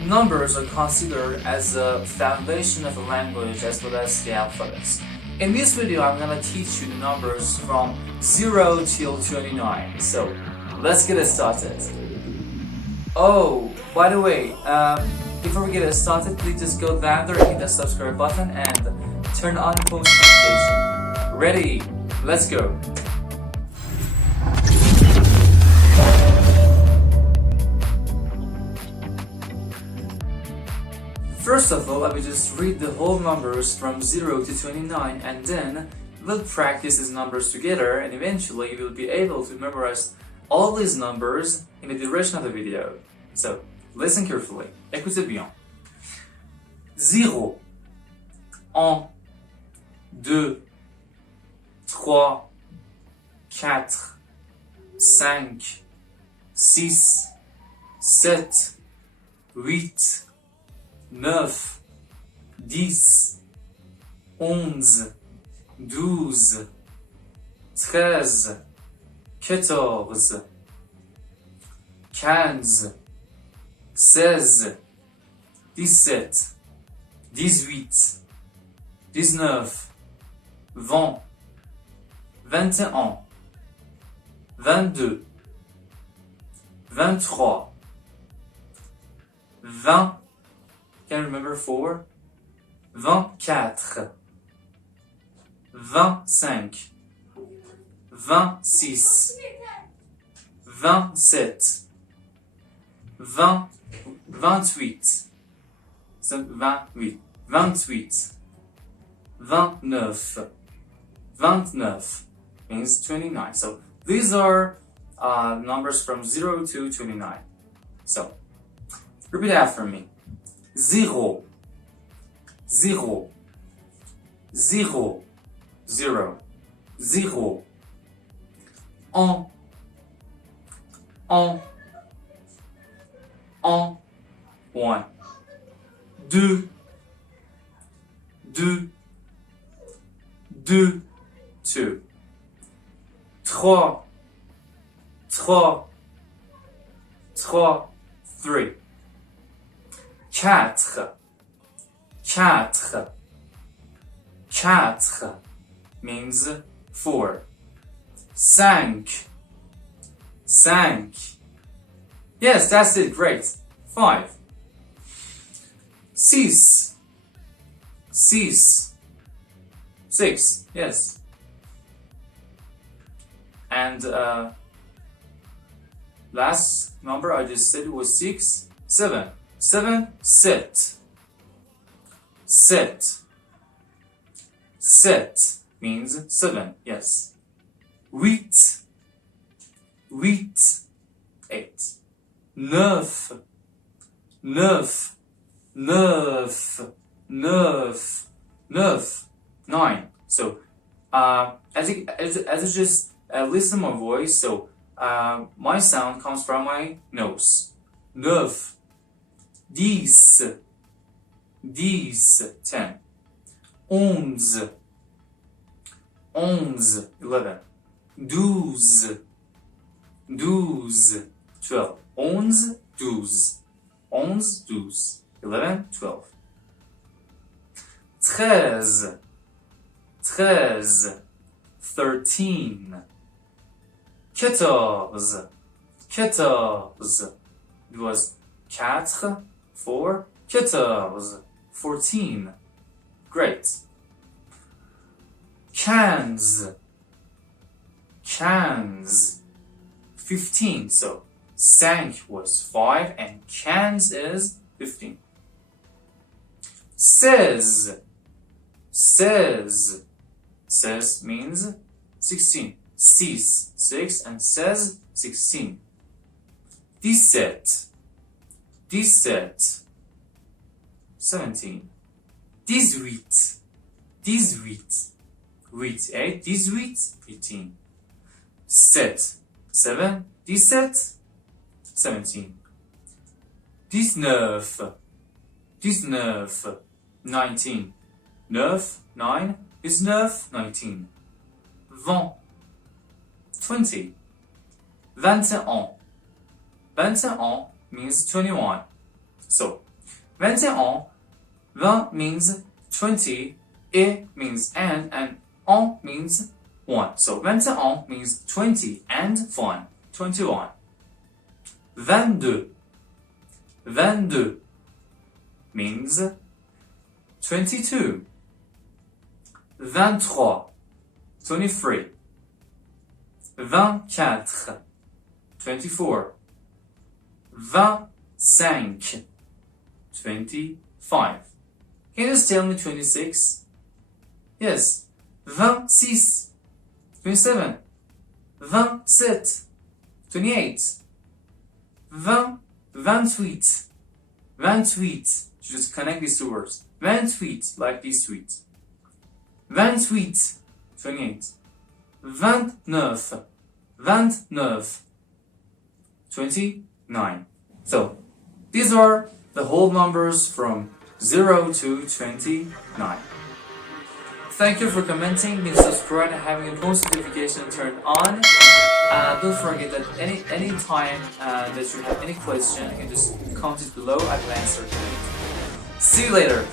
Numbers are considered as the foundation of a language as well as the alphabets. In this video, I'm gonna teach you the numbers from 0 till 29. So, let's get it started. Oh, by the way, before we get it started, please just go down there, hit the subscribe button, and turn on post notification. Ready? Let's go. First of all, let me just read the whole numbers from 0 to 29, and then we'll practice these numbers together, and eventually you'll be able to memorize all these numbers in the duration of the video. So, listen carefully. Écoutez bien. 0, 1, 2, 3, 4, 5, 6, 7, 8, 9, 10, 11, 12, 13, 14, 15, 16, 17, 18, 19, 20, 21, 22, 23, 20. Can you remember 4? 24, 25, 26, 27, 20, 28, 28, 28, 29, 29 means 29. So these are numbers from 0 to 29. So repeat after me. 0, 0, 0, 0, 0, 1, 1, 1, 1, 2, 2, 2, 2, 3, 3, 3, 3. 4, 4, 4 means 4. 5, 5. Yes, that's it, great. 5. 6, 6, 6, yes. And last number I just said was 6, 7. 7, 7. 7. 7 means 7, yes. 8, 8, 8. 9, 9, 9, 9, 9. So, as you just listen to my voice, so my sound comes from my nose. 9. 10, 10, 10, 11, 11, 11, 12, 12, 12, 11, 12, 11, 12, 11, 12, 13, 13, 13, 14, 14, it was 4, 4, 14, 14. Great. 15, 15, 15. So 5 was 5 and 15 is 15. 16, 16, 16 means 16. 6, 6 and 16, 16. 17, 17, 17, 18, 18, 8, 8, 18, 7, 7, 17, 17, 19, 19, 19, 9, 9, 19, 19, 20, 21, 21 means 21. So 21. 20 means 20, et means and on means 1. So 21 means 20 and 1. 21. 22. 22 means 22. 23. 23. 24. 24. 25. 25. Can you just tell me 26? Yes. 26. 27. 27. 28. 20. 28. 28. You just connect these two words. 28, like these tweets. 28. 28. 29. 29. 29. So, these are the whole numbers from 0 to 29. Thank you for commenting, being subscribed, and having a post notification turned on. Don't forget that any time that you have any question, you can just comment it below. I will answer it. See you later.